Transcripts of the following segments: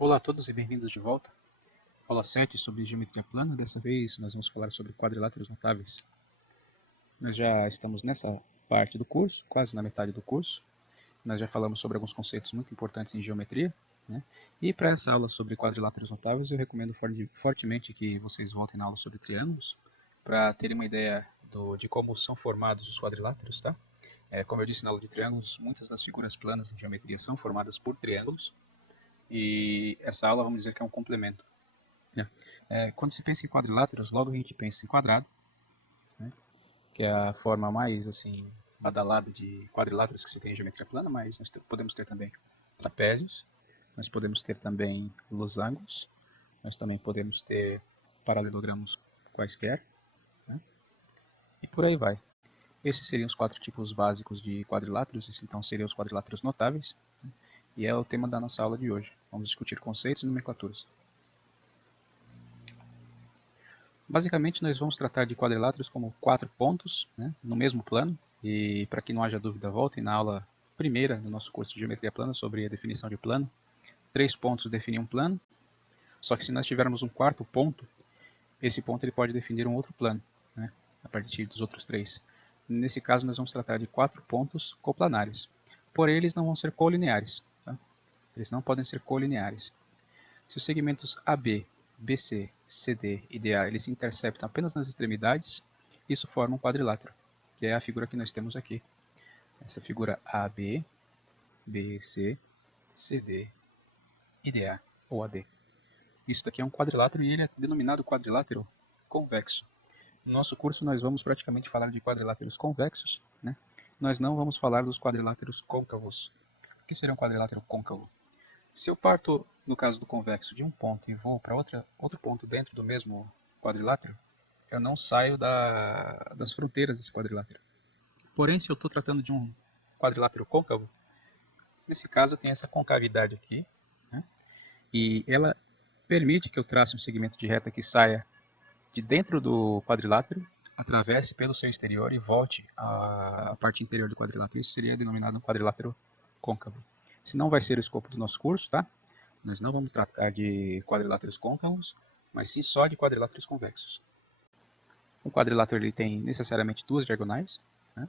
Olá a todos e bem-vindos de volta. Aula 7 sobre geometria plana. Dessa vez nós vamos falar sobre quadriláteros notáveis. Nós já estamos nessa parte do curso, quase na metade do curso. Nós já falamos sobre alguns conceitos muito importantes em geometria, né? E para essa aula sobre quadriláteros notáveis eu recomendo fortemente que vocês voltem na aula sobre triângulos, para terem uma ideia de como são formados os quadriláteros, tá? Como eu disse na aula de triângulos, muitas das figuras planas em geometria são formadas por triângulos. E essa aula vamos dizer que é um complemento, né? Quando se pensa em quadriláteros, logo a gente pensa em quadrado, né? Que é a forma mais assim badalada de quadriláteros que se tem em geometria plana, mas nós podemos ter também trapézios, nós podemos ter também losangos, nós também podemos ter paralelogramos quaisquer, né? E por aí vai. Esses seriam os 4 tipos básicos de quadriláteros, esses então seriam os quadriláteros notáveis, né? E é o tema da nossa aula de hoje. Vamos discutir conceitos e nomenclaturas. Basicamente, nós vamos tratar de quadriláteros como 4 pontos, né, no mesmo plano. E para que não haja dúvida, voltem na aula primeira do nosso curso de geometria plana sobre a definição de plano. 3 pontos definem um plano, só que se nós tivermos um quarto ponto, esse ponto ele pode definir um outro plano, né, a partir dos outros 3. Nesse caso, nós vamos tratar de 4 pontos coplanares. Porém, eles não vão ser colineares. Tá? Eles não podem ser colineares. Se os segmentos AB, BC, CD e DA eles se interceptam apenas nas extremidades, isso forma um quadrilátero, que é a figura que nós temos aqui. Essa figura AB, BC, CD e DA, ou AD. Isso daqui é um quadrilátero e ele é denominado quadrilátero convexo. No nosso curso nós vamos praticamente falar de quadriláteros convexos, né? Nós não vamos falar dos quadriláteros côncavos. O que seria um quadrilátero côncavo? Se eu parto, no caso do convexo, de um ponto e vou para outro ponto dentro do mesmo quadrilátero, eu não saio das fronteiras desse quadrilátero. Porém, se eu estou tratando de um quadrilátero côncavo, nesse caso eu tenho essa concavidade aqui, né? E ela permite que eu trace um segmento de reta que saia de dentro do quadrilátero, atravesse pelo seu exterior e volte à parte interior do quadrilátero. Isso seria denominado um quadrilátero côncavo. Esse não vai ser o escopo do nosso curso, tá? Nós não vamos tratar de quadriláteros côncavos, mas sim só de quadriláteros convexos. O quadrilátero ele tem necessariamente duas diagonais, né,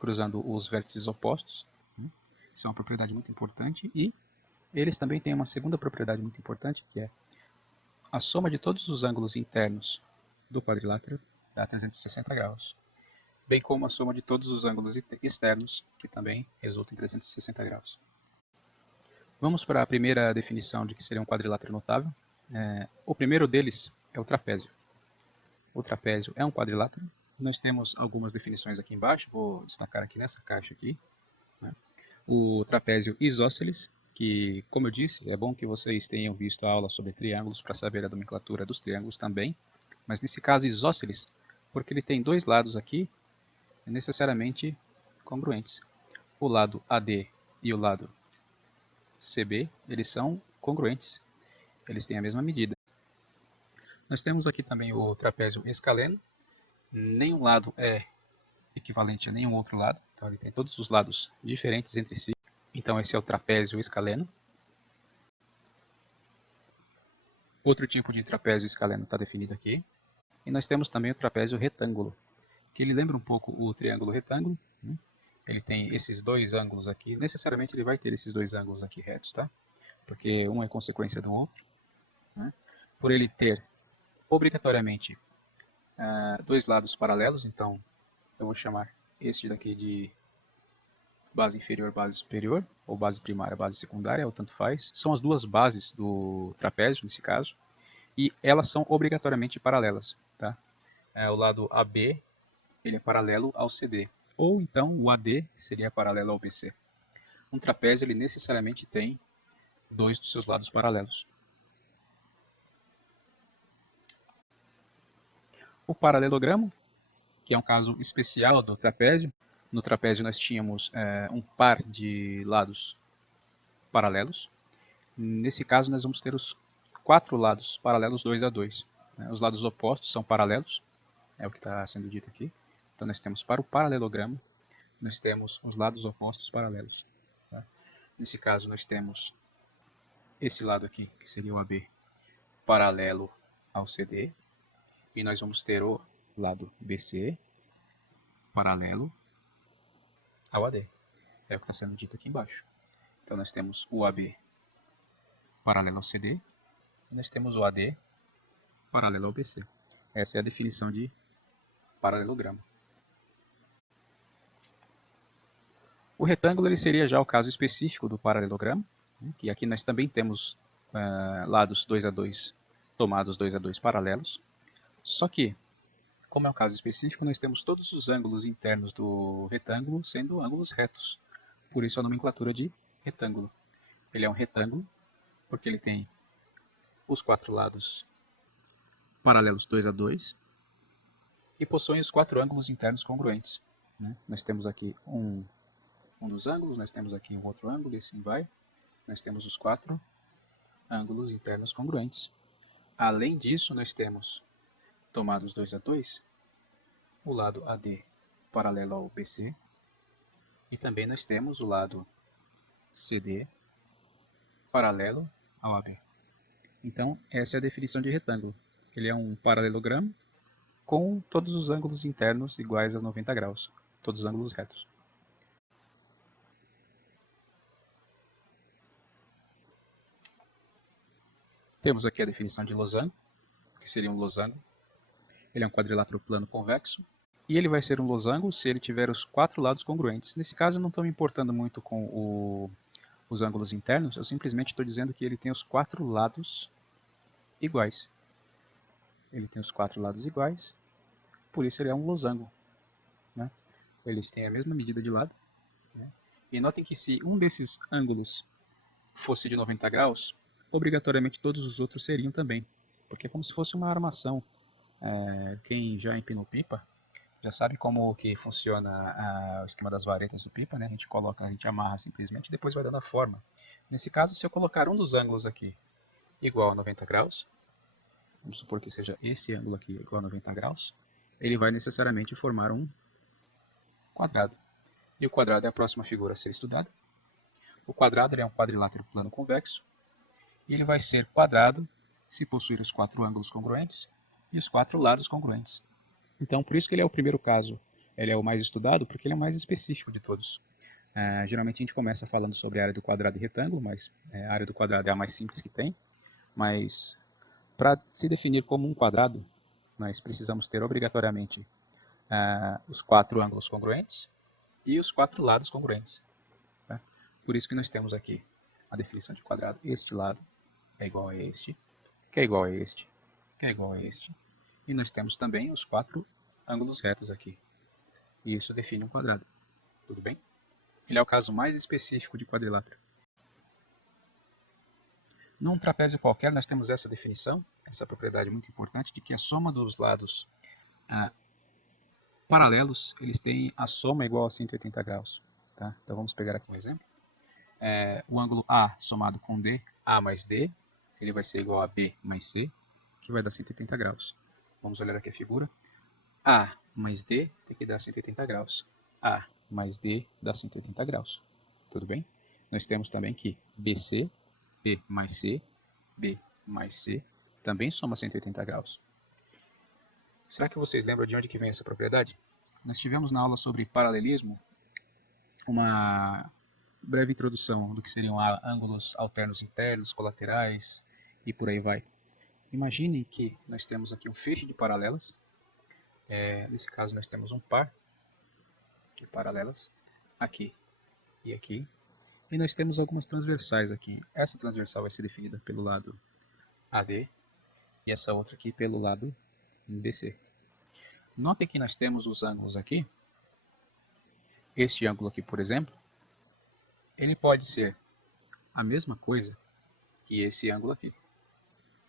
cruzando os vértices opostos. Né? Isso é uma propriedade muito importante. E eles também têm uma segunda propriedade muito importante, que é a soma de todos os ângulos internos do quadrilátero dá 360 graus, bem como a soma de todos os ângulos externos, que também resulta em 360 graus. Vamos para a primeira definição de que seria um quadrilátero notável. O primeiro deles é o trapézio. O trapézio é um quadrilátero. Nós temos algumas definições aqui embaixo, vou destacar aqui nessa caixa aqui, né? O trapézio isósceles, que, como eu disse, é bom que vocês tenham visto a aula sobre triângulos para saber a nomenclatura dos triângulos também, mas nesse caso isósceles, porque ele tem dois lados aqui necessariamente congruentes. O lado AD e o lado CB, eles são congruentes, eles têm a mesma medida. Nós temos aqui também o trapézio escaleno, nenhum lado é equivalente a nenhum outro lado, então ele tem todos os lados diferentes entre si, então esse é o trapézio escaleno. Outro tipo de trapézio escaleno está definido aqui. E nós temos também o trapézio retângulo, que ele lembra um pouco o triângulo retângulo, né? Ele tem esses dois ângulos aqui, necessariamente ele vai ter esses dois ângulos aqui retos, tá? Porque um é consequência do outro, né? Por ele ter obrigatoriamente dois lados paralelos, então eu vou chamar este daqui de base inferior, base superior, ou base primária, base secundária, ou tanto faz. São as duas bases do trapézio, nesse caso, e elas são obrigatoriamente paralelas, tá? O lado AB ele é paralelo ao CD, ou então o AD seria paralelo ao BC. Um trapézio ele necessariamente tem dois dos seus lados paralelos. O paralelogramo, que é um caso especial do trapézio. No trapézio nós tínhamos um par de lados paralelos. Nesse caso nós vamos ter os 4 lados paralelos 2 a 2. Os lados opostos são paralelos, é o que está sendo dito aqui. Então nós temos para o paralelogramo, nós temos os lados opostos paralelos. Tá? Nesse caso nós temos esse lado aqui, que seria o AB, paralelo ao CD. E nós vamos ter o lado BC paralelo ao AD. É o que está sendo dito aqui embaixo. Então nós temos o AB paralelo ao CD e nós temos o AD paralelo ao BC. Essa é a definição de paralelogramo. O retângulo ele seria já o caso específico do paralelogramo, né, que aqui nós também temos lados 2 a 2 tomados 2 a 2 paralelos. Só que, como é um caso específico, nós temos todos os ângulos internos do retângulo sendo ângulos retos. Por isso a nomenclatura de retângulo. Ele é um retângulo porque ele tem os quatro lados paralelos 2 a 2 e possui os quatro ângulos internos congruentes. Né? Nós temos aqui um dos ângulos, nós temos aqui um outro ângulo e assim vai. Nós temos os quatro ângulos internos congruentes. Além disso, nós temos tomados 2 a 2 o lado AD paralelo ao BC e também nós temos o lado CD paralelo ao AB. Então, essa é a definição de retângulo. Ele é um paralelogramo com todos os ângulos internos iguais a 90 graus, todos os ângulos retos. Temos aqui a definição de losango, que seria um losango. Ele é um quadrilátero plano convexo. E ele vai ser um losango se ele tiver os quatro lados congruentes. Nesse caso, eu não estou me importando muito com os ângulos internos, eu simplesmente estou dizendo que ele tem os quatro lados iguais. Ele tem os quatro lados iguais, por isso ele é um losango. Né? Eles têm a mesma medida de lado. Né? E notem que se um desses ângulos fosse de 90 graus, obrigatoriamente todos os outros seriam também. Porque é como se fosse uma armação. Quem já empinou pipa, já sabe como que funciona o esquema das varetas do pipa, né? A gente amarra simplesmente e depois vai dando a forma. Nesse caso, se eu colocar um dos ângulos aqui igual a 90 graus, vamos supor que seja esse ângulo aqui igual a 90 graus, ele vai necessariamente formar um quadrado. E o quadrado é a próxima figura a ser estudada. O quadrado é um quadrilátero plano convexo, e ele vai ser quadrado se possuir os quatro ângulos congruentes e os quatro lados congruentes. Então, por isso que ele é o primeiro caso, ele é o mais estudado, porque ele é o mais específico de todos. Geralmente a gente começa falando sobre a área do quadrado e retângulo, mas a área do quadrado é a mais simples que tem. Mas para se definir como um quadrado, nós precisamos ter obrigatoriamente os quatro ângulos congruentes e os quatro lados congruentes. Tá? Por isso que nós temos aqui a definição de quadrado. Este lado é igual a este, que é igual a este, que é igual a este. E nós temos também os quatro ângulos retos aqui. E isso define um quadrado. Tudo bem? Ele é o caso mais específico de quadrilátero. Num trapézio qualquer, nós temos essa definição, essa propriedade muito importante, de que a soma dos lados paralelos, eles têm a soma igual a 180 graus. Tá? Então vamos pegar aqui um exemplo. O ângulo A somado com D, A mais D, ele vai ser igual a B mais C, que vai dar 180 graus. Vamos olhar aqui a figura. A mais D tem que dar 180 graus. A mais D dá 180 graus. Tudo bem? Nós temos também que BC, B mais C, B mais C, também soma 180 graus. Será que vocês lembram de onde que vem essa propriedade? Nós tivemos na aula sobre paralelismo uma breve introdução do que seriam ângulos alternos internos, colaterais e por aí vai. Imaginem que nós temos aqui um feixe de paralelas. Nesse caso nós temos um par de paralelas aqui e aqui. E nós temos algumas transversais aqui. Essa transversal vai ser definida pelo lado AD e essa outra aqui pelo lado BC. Notem que nós temos os ângulos aqui. Este ângulo aqui, por exemplo, ele pode ser a mesma coisa que esse ângulo aqui.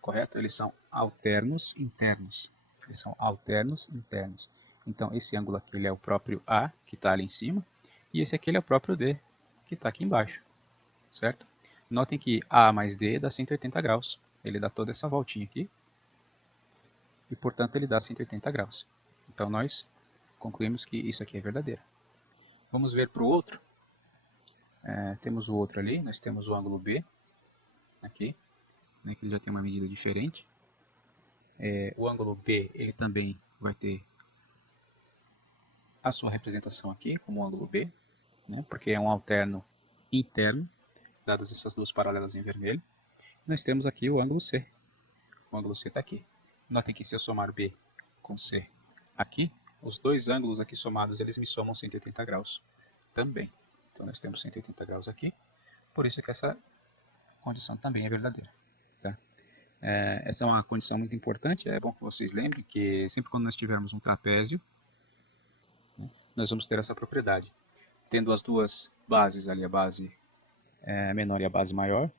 Correto? Eles são alternos internos. Eles são alternos internos. Então, esse ângulo aqui ele é o próprio A, que está ali em cima, e esse aqui ele é o próprio D, que está aqui embaixo. Certo? Notem que A mais D dá 180 graus. Ele dá toda essa voltinha aqui, e, portanto, ele dá 180 graus. Então, nós concluímos que isso aqui é verdadeiro. Vamos ver para o outro. Temos o outro ali, nós temos o ângulo B. aqui, né, que ele já tem uma medida diferente. O ângulo B, ele também vai ter a sua representação aqui como ângulo B, né, porque é um alterno interno, dadas essas duas paralelas em vermelho. Nós temos aqui o ângulo C. O ângulo C está aqui. Notem que se eu somar B com C aqui, os dois ângulos aqui somados, eles me somam 180 graus também. Então nós temos 180 graus aqui, por isso que essa condição também é verdadeira. Tá? Essa é uma condição muito importante, é bom que vocês lembrem que sempre quando nós tivermos um trapézio, né, nós vamos ter essa propriedade. Tendo as duas bases ali, a base menor e a base maior,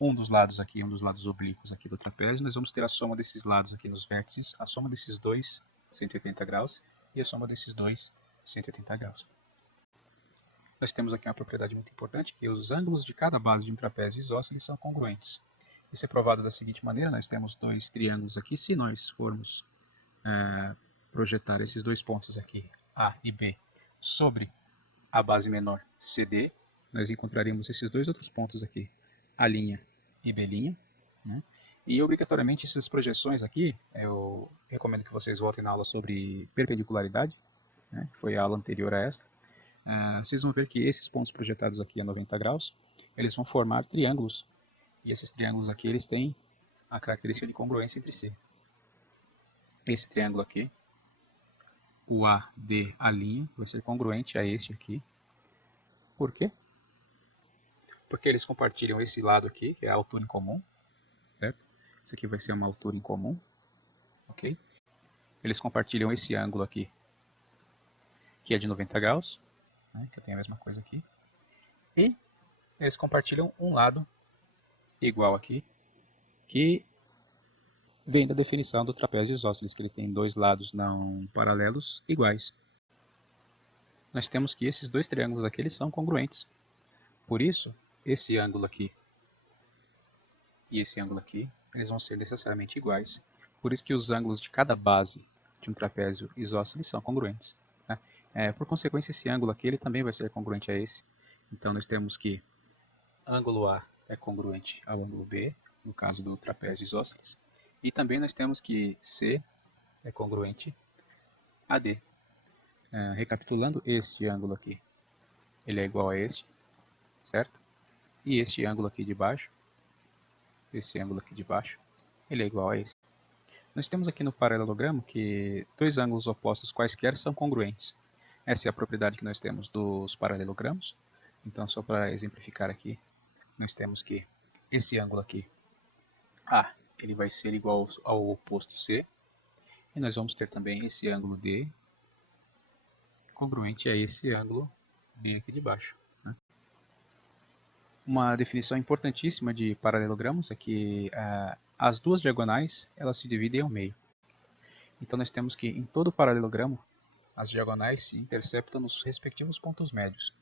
um dos lados aqui, um dos lados oblíquos aqui do trapézio, nós vamos ter a soma desses lados aqui nos vértices, a soma desses dois, 180 graus, e a soma desses dois, 180 graus. Nós temos aqui uma propriedade muito importante, que os ângulos de cada base de um trapézio isósceles são congruentes. Isso é provado da seguinte maneira: nós temos dois triângulos aqui, se nós formos projetar esses dois pontos aqui, A e B, sobre a base menor CD, nós encontraríamos esses dois outros pontos aqui, A' e B', né? E obrigatoriamente essas projeções aqui, eu recomendo que vocês voltem na aula sobre perpendicularidade, né? Foi a aula anterior a esta. Vocês vão ver que esses pontos projetados aqui a 90 graus, eles vão formar triângulos, e esses triângulos aqui, eles têm a característica de congruência entre si. Esse triângulo aqui, o ADA' vai ser congruente a este aqui. Por quê? Porque eles compartilham esse lado aqui, que é a altura em comum, certo? Isso aqui vai ser uma altura em comum, ok? Eles compartilham esse ângulo aqui, que é de 90 graus, né, que eu tenho a mesma coisa aqui. E eles compartilham um lado igual aqui, que vem da definição do trapézio isósceles, que ele tem dois lados não paralelos iguais. Nós temos que esses dois triângulos aqui, eles são congruentes. Por isso, esse ângulo aqui e esse ângulo aqui, eles vão ser necessariamente iguais. Por isso que os ângulos de cada base de um trapézio isósceles são congruentes. Tá? Por consequência, esse ângulo aqui, ele também vai ser congruente a esse. Então, nós temos que ângulo A é congruente ao ângulo B, no caso do trapézio isósceles. E também nós temos que C é congruente a D. Recapitulando, este ângulo aqui, ele é igual a este, certo? E este ângulo aqui de baixo, esse ângulo aqui de baixo, ele é igual a esse. Nós temos aqui no paralelogramo que dois ângulos opostos quaisquer são congruentes. Essa é a propriedade que nós temos dos paralelogramos. Então, só para exemplificar aqui, nós temos que esse ângulo aqui, A, ele vai ser igual ao oposto C. E nós vamos ter também esse ângulo D congruente a esse ângulo bem aqui de baixo. Né? Uma definição importantíssima de paralelogramos é que as duas diagonais elas se dividem ao meio. Então nós temos que em todo paralelogramo as diagonais se interceptam nos respectivos pontos médios.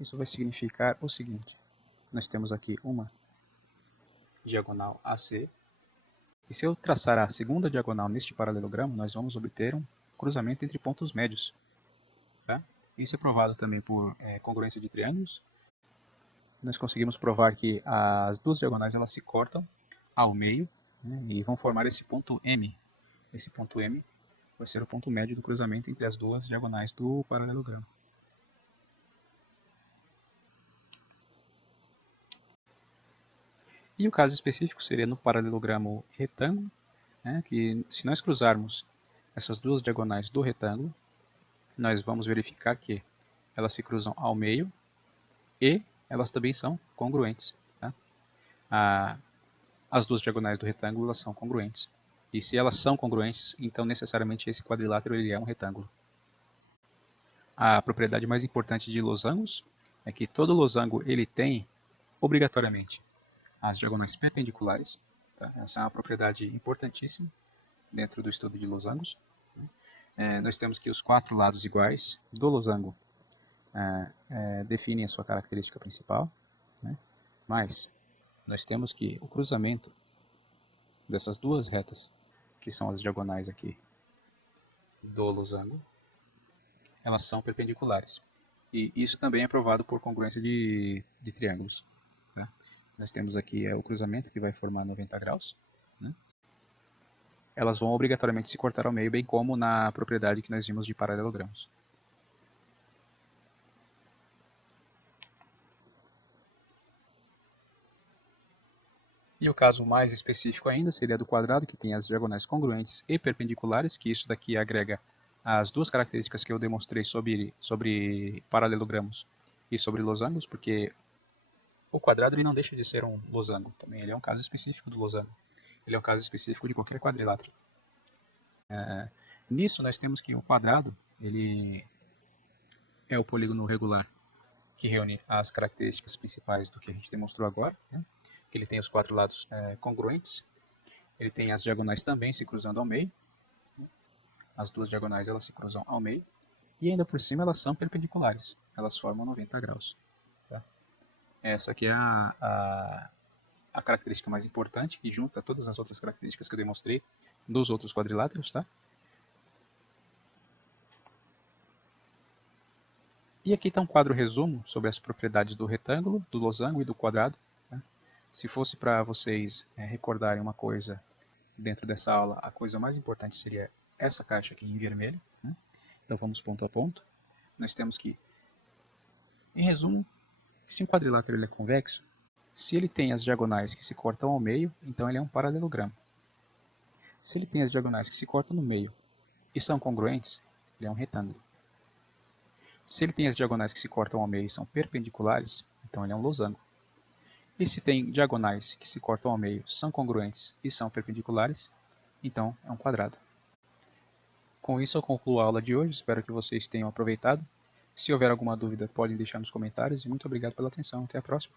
Isso vai significar o seguinte: nós temos aqui uma diagonal AC, e se eu traçar a segunda diagonal neste paralelogramo, nós vamos obter um cruzamento entre pontos médios. Tá? Isso é provado também por congruência de triângulos. Nós conseguimos provar que as duas diagonais elas se cortam ao meio, né, e vão formar esse ponto M. Esse ponto M vai ser o ponto médio do cruzamento entre as duas diagonais do paralelogramo. E o caso específico seria no paralelogramo retângulo, né, que se nós cruzarmos essas duas diagonais do retângulo, nós vamos verificar que elas se cruzam ao meio e elas também são congruentes. Tá? As duas diagonais do retângulo elas são congruentes. E se elas são congruentes, então necessariamente esse quadrilátero ele é um retângulo. A propriedade mais importante de losangos é que todo losango ele tem, obrigatoriamente, as diagonais perpendiculares. Tá? Essa é uma propriedade importantíssima dentro do estudo de losangos. Nós temos que os quatro lados iguais do losango definem a sua característica principal, né? Mas nós temos que o cruzamento dessas duas retas, que são as diagonais aqui do losango, elas são perpendiculares. E isso também é provado por congruência de triângulos. Tá? Nós temos aqui o cruzamento que vai formar 90 graus. Né? Elas vão obrigatoriamente se cortar ao meio, bem como na propriedade que nós vimos de paralelogramos. E o caso mais específico ainda seria do quadrado, que tem as diagonais congruentes e perpendiculares, que isso daqui agrega as duas características que eu demonstrei sobre paralelogramos e sobre losangos, porque o quadrado ele não deixa de ser um losango também, ele é um caso específico do losango. Ele é um caso específico de qualquer quadrilátero. Nisso nós temos que o quadrado ele é o polígono regular que reúne as características principais do que a gente demonstrou agora, né? Que ele tem os quatro lados congruentes, ele tem as diagonais também se cruzando ao meio, as duas diagonais elas se cruzam ao meio, e ainda por cima elas são perpendiculares, elas formam 90 graus. Tá? Essa aqui é a característica mais importante, que junta todas as outras características que eu demonstrei dos outros quadriláteros. Tá? E aqui está um quadro resumo sobre as propriedades do retângulo, do losango e do quadrado. Né? Se fosse para vocês recordarem uma coisa dentro dessa aula, a coisa mais importante seria essa caixa aqui em vermelho. Né? Então vamos ponto a ponto. Nós temos que, em resumo, se um quadrilátero ele é convexo, se ele tem as diagonais que se cortam ao meio, então ele é um paralelogramo. Se ele tem as diagonais que se cortam no meio e são congruentes, ele é um retângulo. Se ele tem as diagonais que se cortam ao meio e são perpendiculares, então ele é um losango. E se tem diagonais que se cortam ao meio, são congruentes e são perpendiculares, então é um quadrado. Com isso eu concluo a aula de hoje, espero que vocês tenham aproveitado. Se houver alguma dúvida, podem deixar nos comentários e muito obrigado pela atenção. Até a próxima.